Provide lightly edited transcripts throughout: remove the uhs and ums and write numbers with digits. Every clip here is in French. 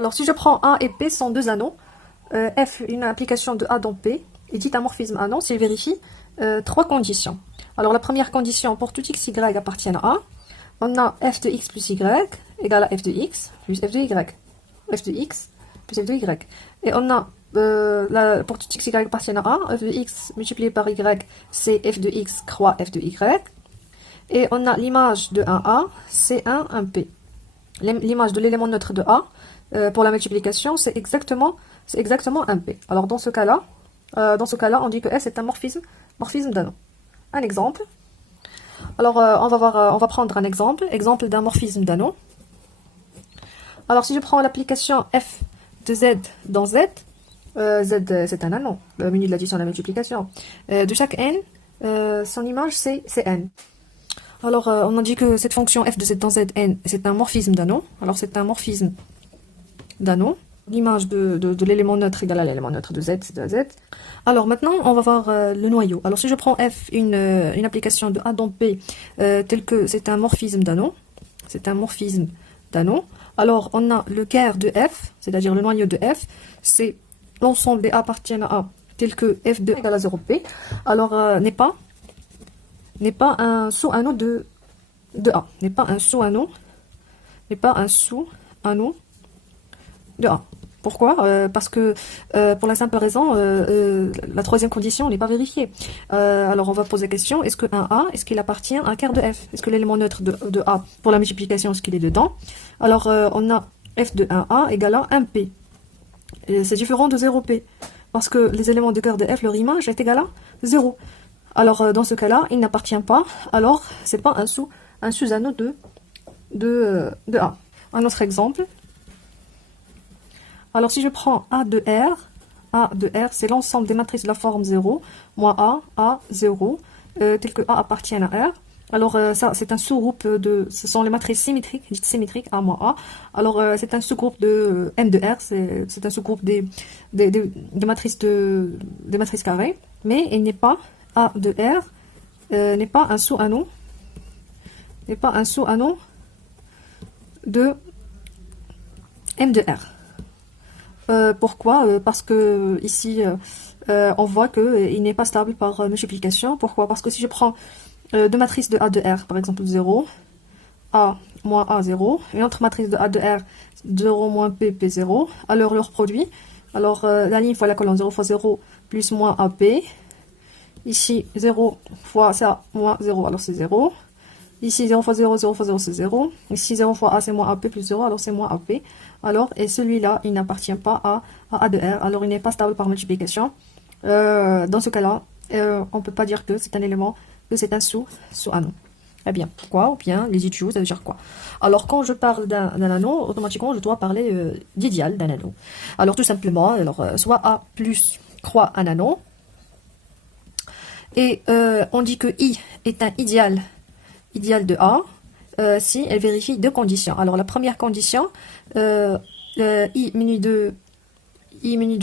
Alors, si je prends A et P sont deux anneaux, F, une application de A dans P, et dit amorphisme A non, s'il vérifie trois conditions. Alors, la première condition, pour tout x, y appartiennent à A, on a f de x plus y égale à f de x plus f de y. F de x plus f de y. Et on a, pour tout x, y appartiennent à A, f de x multiplié par y, c'est f de x croix f de y. Et on a l'image de 1A, c'est 1P. L'image de l'élément neutre de A, pour la multiplication, c'est exactement 1P. Alors dans ce cas-là, on dit que S est un morphisme d'anneau. Un exemple. Alors on va prendre un exemple d'un morphisme d'anneau. Alors si je prends l'application F de Z dans Z, Z c'est un anneau, le menu de l'addition et de la multiplication. De chaque n, son image c'est n. Alors, on a dit que cette fonction f de z dans zn, c'est un morphisme d'anneau. Alors, c'est un morphisme d'anneau. L'image de l'élément neutre égale à l'élément neutre de z, c'est de z. Alors, maintenant, on va voir le noyau. Alors, si je prends f, une application de A dans P, telle que c'est un morphisme d'anneau, alors, on a le quart de f, c'est-à-dire le noyau de f, c'est l'ensemble des A appartiennent à A, tel que f2 égale à 0p. Alors, n'est pas un sous-anneau de A. N'est pas un sous-anneau de A. Pourquoi? Parce que pour la simple raison, la troisième condition n'est pas vérifiée. Alors on va poser la question, est-ce que un A, est-ce qu'il appartient à un quart de F? Est-ce que l'élément neutre de A, pour la multiplication, est-ce qu'il est dedans? Alors on a F de 1A égale à 1P. C'est différent de 0P. Parce que les éléments de quart de F, leur image est égale à 0. Alors, dans ce cas-là, il n'appartient pas. Alors, c'est pas un sous-anneau de A. Un autre exemple. Alors, si je prends A de R, c'est l'ensemble des matrices de la forme 0, moins A, 0, tel que A appartient à R. Alors, ça, c'est un sous-groupe ce sont les matrices symétriques, dites symétriques, A moins A. Alors, c'est un sous-groupe de M de R, c'est un sous-groupe des matrices carrées, mais il n'est pas A de R, n'est pas un sous-anneau, de M de R. Pourquoi? Parce que ici, on voit qu'il n'est pas stable par multiplication. Pourquoi? Parce que si je prends deux matrices de A de R, par exemple 0, A moins A 0, et une autre matrice de A de R, 0 moins P, P0, alors leur produit, alors la ligne fois la colonne 0 fois 0 plus moins AP, ici 0 fois ça moins 0, alors c'est 0. Ici 0 fois 0, 0 fois 0 c'est 0. Ici 0 fois A c'est moins AP plus 0, alors c'est moins AP. Alors, et celui-là, il n'appartient pas à A de R, alors il n'est pas stable par multiplication. Dans ce cas-là, on ne peut pas dire que c'est un élément, que c'est un sous-anneau. Eh bien, pourquoi? Ou bien, les études, ça veut dire quoi? Alors, quand je parle d'un anneau, automatiquement, je dois parler d'idéal d'un anneau. Alors, tout simplement, alors, soit A plus croix un anneau, et on dit que I est un idéal de A si elle vérifie deux conditions. Alors la première condition, I menu de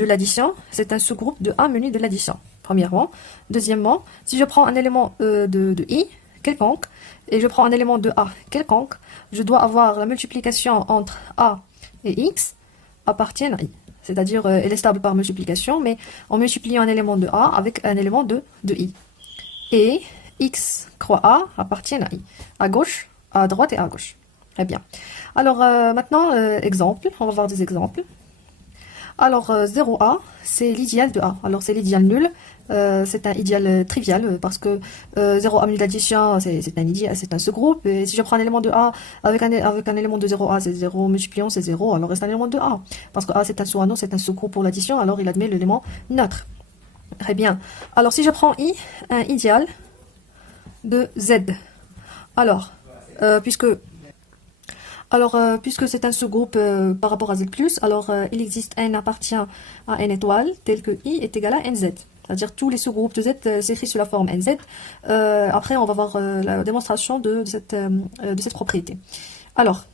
l'addition, c'est un sous-groupe de A menu de l'addition. Premièrement. Deuxièmement, si je prends un élément de I quelconque et je prends un élément de A quelconque, je dois avoir la multiplication entre A et X appartiennent à I. C'est-à-dire, elle est stable par multiplication, mais en multipliant un élément de A avec un élément de I. Et X croix A appartiennent à I. À gauche, à droite et à gauche. Très bien. Alors, maintenant, exemple. On va voir des exemples. Alors, 0A, c'est l'idéal de A. Alors, c'est l'idéal nul. C'est un idéal trivial parce que 0A menu d'addition, c'est un idéal, c'est un sous-groupe. Et si je prends un élément de A avec un élément de 0A, c'est 0, multipliant, c'est 0. Alors, reste un élément de A. Parce que A, c'est un sous-anneau, c'est un sous-groupe pour l'addition. Alors, il admet l'élément neutre. Très bien. Alors, si je prends I, un idéal de Z. Alors, puisque c'est un sous-groupe par rapport à Z+, alors il existe N appartient à N étoile, tel que I est égal à NZ. C'est-à-dire tous les sous-groupes de Z s'écrivent sous la forme NZ. Après, on va voir la démonstration de cette propriété. Alors,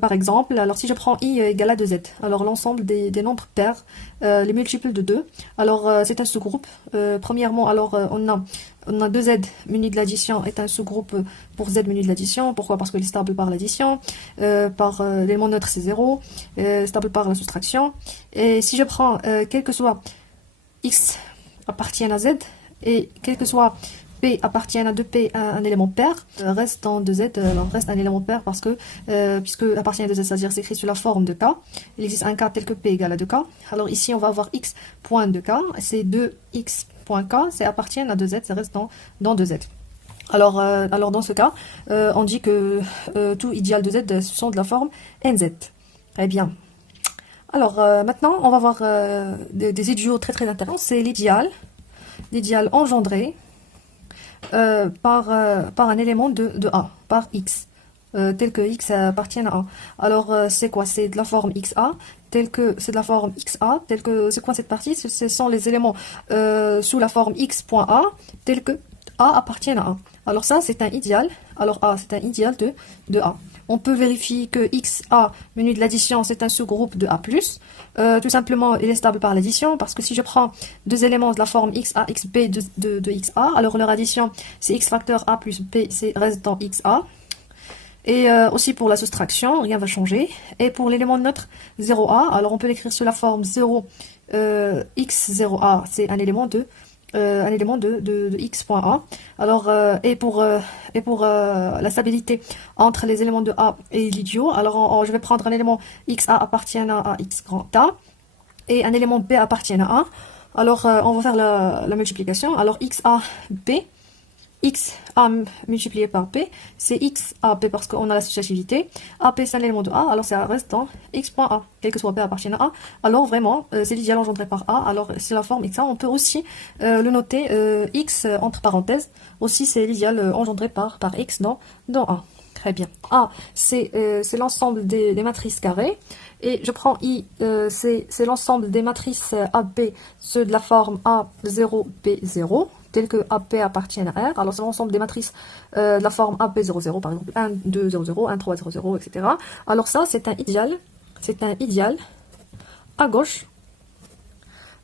par exemple, alors si je prends I égale à 2Z, alors l'ensemble des nombres pairs, les multiples de 2, alors c'est un sous-groupe. Premièrement, alors on a On a 2Z muni de l'addition est un sous-groupe pour Z muni de l'addition. Pourquoi? Parce qu'il est stable par l'addition, par l'élément neutre c'est 0, stable par la soustraction. Et si je prends quel que soit X appartient à Z, et quel que soit P appartient à 2P, un élément pair, reste dans 2Z, reste un élément pair parce que, puisque appartient à 2Z, c'est-à-dire c'est écrit sous la forme de K, il existe un K tel que P égale à 2K. Alors ici, on va avoir X point 2K, c'est 2X point K, c'est appartient à 2Z, ça reste dans 2Z. Alors dans ce cas, on dit que tout idéal de Z sont de la forme NZ. Très bien. Alors maintenant, on va voir des idiots très très intéressants. C'est l'idéal engendré par un élément de A, par X, tel que X appartient à A. Alors c'est quoi? C'est de la forme XA, tel que c'est de la forme XA, tel que c'est quoi cette partie? Ce sont les éléments sous la forme X.A, tel que A appartient à A. Alors ça c'est un idéal. Alors A c'est un idéal de A. On peut vérifier que XA, menu de l'addition, c'est un sous-groupe de A+. Tout simplement, il est stable par l'addition, parce que si je prends deux éléments de la forme XA, XB de XA, alors leur addition, c'est X facteur A plus B, c'est reste dans XA. Et aussi pour la soustraction, rien ne va changer. Et pour l'élément neutre 0A, alors on peut l'écrire sous la forme 0, X0A, c'est un élément de x.a. Alors et pour la stabilité entre les éléments de A et l'idiot, alors je vais prendre un élément XA appartient à X grand A et un élément B appartient à A. Alors on va faire la multiplication. Alors XAB, XA multiplié par P, c'est XAP parce qu'on a l'associativité. AP c'est un élément de A, alors ça reste dans X.A, quel que soit P appartient à A. Alors vraiment, c'est l'idéal engendré par A, alors c'est la forme XA. On peut aussi le noter X entre parenthèses, aussi c'est l'idéal engendré par X dans A. Très bien. A, c'est l'ensemble des matrices carrées. Et je prends I, c'est l'ensemble des matrices AB, ceux de la forme A0, B0, tel que AP appartient à R. Alors, c'est l'ensemble des matrices de la forme AP00, par exemple 1, 2, 0, 0, 1, 3, 0, 0, etc. Alors ça, c'est un idéal à gauche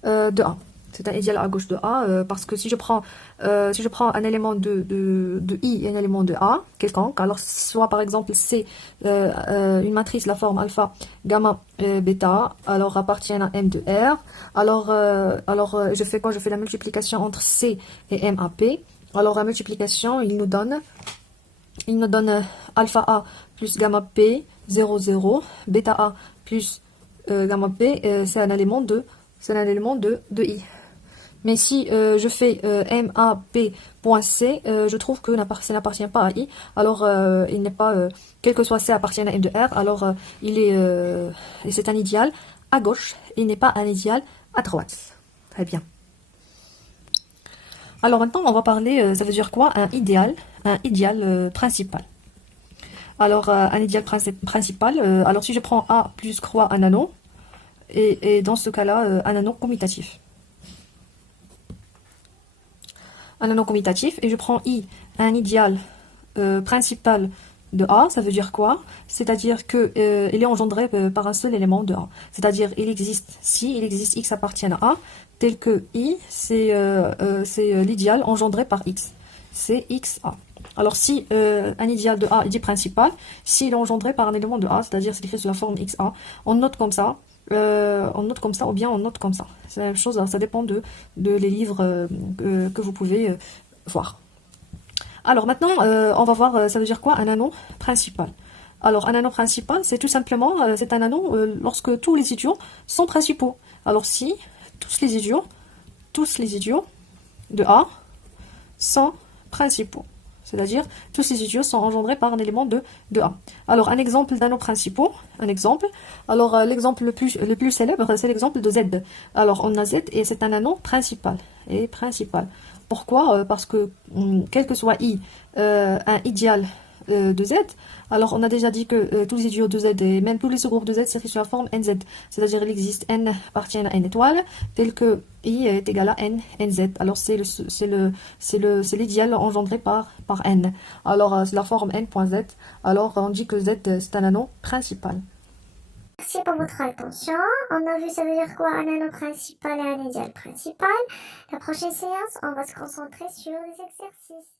de A. C'est un idéal à gauche de A parce que si je prends un élément de I et un élément de A quelconque, alors soit par exemple c'est une matrice la forme alpha, gamma, bêta, alors appartient à M de R. Alors je fais la multiplication entre C et MAP. Alors la multiplication, il nous donne alpha A plus gamma P 0 0, bêta A plus gamma P, c'est un élément de I. Mais si je fais MAP.C, je trouve que ça n'appartient pas à I. Alors, il n'est pas, quel que soit C appartient à M de R, alors c'est un idéal à gauche, il n'est pas un idéal à droite. Très bien. Alors maintenant, on va parler, ça veut dire quoi? Un idéal principal. Alors, un idéal principal, alors si je prends A plus croix un anneau, et dans ce cas-là, un anneau commutatif. Un anneau commutatif, et je prends I, un idéal principal de A, ça veut dire quoi? C'est-à-dire que il est engendré par un seul élément de A. C'est-à-dire il existe X appartient à A, tel que I, c'est l'idéal engendré par X. C'est XA. Alors si un idéal de A est dit principal, s'il est engendré par un élément de A, c'est-à-dire c'est écrit sous la forme XA, on note comme ça. Ou bien on note comme ça. C'est la même chose, ça dépend de les livres que vous pouvez voir. Alors maintenant, on va voir, ça veut dire quoi un anneau principal. Alors un anneau principal, c'est tout simplement, c'est un anneau lorsque tous les idiots sont principaux. Alors si tous les idiots de A sont principaux. C'est-à-dire, tous ces idiots sont engendrés par un élément de A. Alors, un exemple d'anneau principaux, Alors, l'exemple le plus célèbre, c'est l'exemple de Z. Alors, on a Z et c'est un anneau principal. Pourquoi? Parce que, quel que soit I, un idéal de Z, alors on a déjà dit que tous les idiots de Z et même tous les sous-groupes de Z c'est sur la forme NZ. C'est-à-dire il existe N appartient à N étoile, tel que I est égal à N, NZ. Alors c'est l'idéal engendré par N. Alors c'est la forme N.Z. Alors on dit que Z c'est un anneau principal. Merci pour votre attention. On a vu ça veut dire quoi un anneau principal et un idéal principal. La prochaine séance, on va se concentrer sur les exercices.